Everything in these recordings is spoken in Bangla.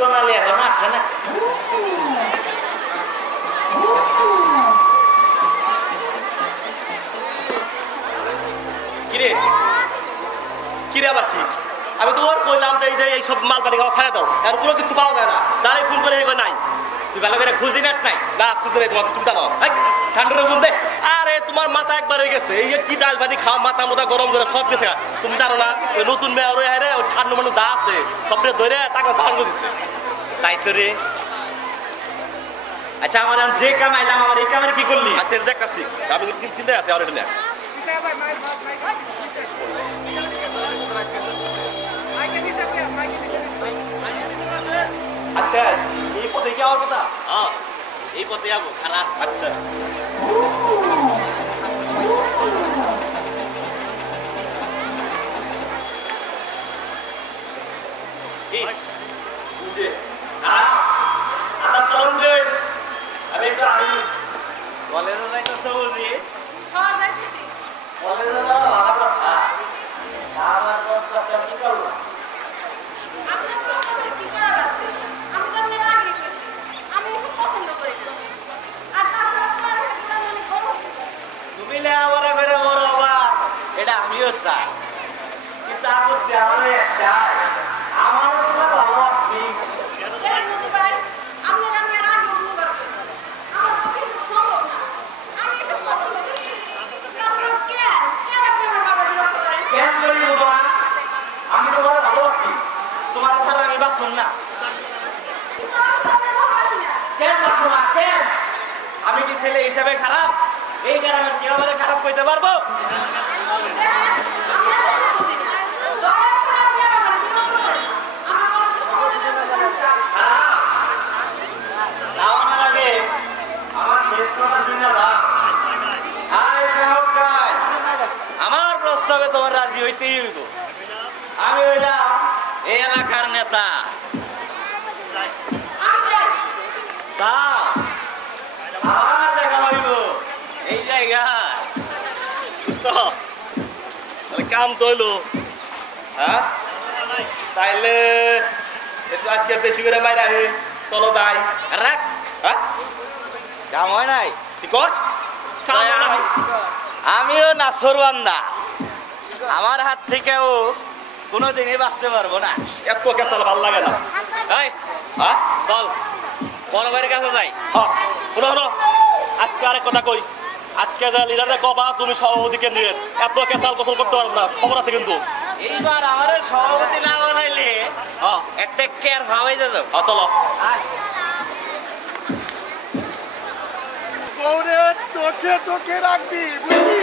কোনালি এখন আসে না। কিরে কিরে আবার কি? আমি তো ওর কইলাম যে এইসব মাল পানি খাওয়া ছাড়া দাও, আর কোনো কিছু পাওয়া যায় না। যারাই ফোন করে এগো নাই, তুই ভালো করে খুঁজি নাস নাই? না খুঁজে নাই তোমার, তুমি জানো ঠান্ডার বুঝতে। আরে তোমার মাথা একবার হয়ে গেছে, এই যে কি ডাল পানি খাওয়া, মাথা মোটা গরম করে সব গেছে। তুমি জানো না ওই নতুন মেয়ে ওই হারে ওই ঠান্ডা মানুষ যা আছে সবটা ধরে টাকা চালান দিচ্ছে। তাই তো রে। আচ্ছা আমার যে কামাইলাম আমার এই কামের কি করলি? আচ্ছা দেখতেছি আমি চিন্তায় আছে আর এটা আচ্ছা এই পথে কি আমার কথা? এই পথে যাবো খারাপ। আচ্ছা কলেজে যাইতেছে বুঝি? তুমি লেখাপড়া করে বড় হবা এটা আমিও চাই, কিন্তু আপত্তি আমার একটাই, আমার তোমার ভালো আসছি। কেন করি বাবা? আমি তোমার ভালো আছি, তোমার ছাড়া আমি বাঁচুন না। কেন বাঁচো না? কেন? আমি কি ছেলে হিসাবে খারাপ? এই গ্রামের কেউ আমার খারাপ কইতে পারবো? যাওয়ার আগে আমার শেষ কথা শুনে যা। আমার প্রস্তাবে তোমার রাজি হইতেই হইব। আমি হইলাম এই এলাকার নেতা। আমার দেখা হইব এই জায়গায়। কাম তো হইলো, হ্যাঁ তাইলে একটু আজকে বেশি করে বাইরে আহি, চলো যাই। রাখ, হ্যাঁ কাম হয় নাই। ঠিক আছে আমিও নাসরবান্দা, আমার হাত থেকেও কোনোদিনই বাঁচতে পারবো না। এত কেসাল ভালো লাগে না। এই, হ্যাঁ চল বড় ভাইয়ের কাছে যাই। হ্যাঁ শোনো শোনো, আজকে আরেক কথা কই, আজকে যা লিডারে কবা তুমি সভাপতিকে নিয়ে এত কেসাল গোসল করতে পারবো না, খবর আছে কিন্তু। এইবার আমার সভাপতি না বানাইলে একটা কেয়ার ভাবাই যেত। চলো চোখে চোখে রাখবি বুঝলি?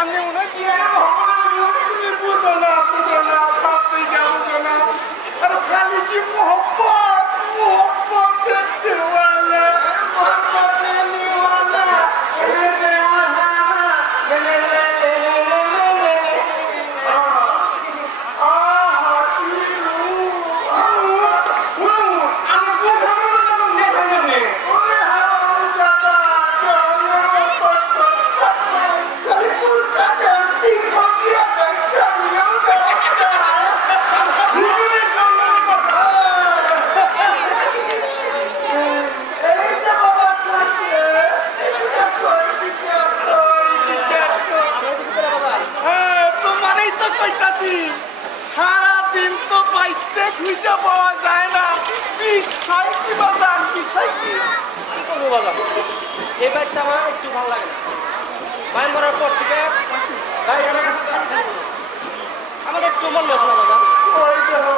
আমি মনে বুঝো না বুঝো না, ভাবতে বুঝো না। আর খালি কি মোহব্বত মোহব্বত দেখতে পারলে সারাদিন তো বাইতে খুঁজে পাওয়া যায় না। বিষয় কি বাজার বিষয় কি করবো বাজার? এই বাইকটা আমার একটু ভালো লাগে না। মায়ের মরার পর থেকে আমার একটু মন বসে না বাজার। ওই দেখো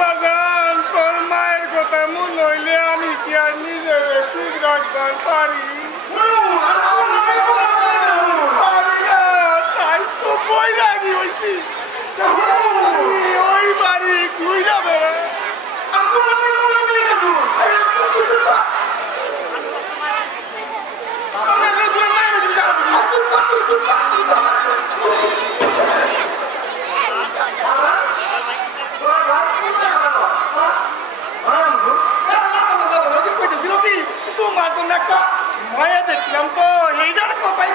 বাজান, তোর মায়ের কথা মনে হইলে আমি কি আর নিজের ঠিক রাখবার পারি? তাই তো বৈরাগী হয়েছি, ওই বাড়ি ঘুরা বেড়া। তোমার জন্য একটা মায়া দেখলাম তো, এইটার কথাই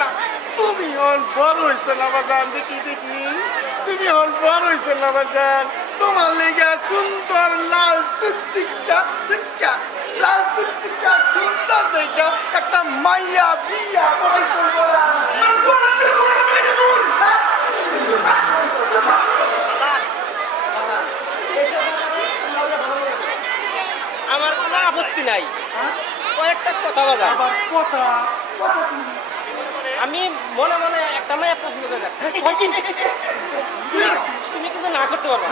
না তুমি হল বড় হয়েছে না বাজান দেখি দেখি তুমি হল বড় হয়েছে না বাজান তোমার লেগে সুন্দর লাল টুকটিকা টিকা লাল টুকটিকা সুন্দর দেখা একটা মাইয়া বিয়া করে করবো আমার কোনো আপত্তি নাই কয়েকটা কথা বাজা কথা আমি মনে মনে একটা মেয়ে প্রশ্ন করে যাচ্ছি তুমি কিন্তু না করতে পারবা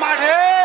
মাঠে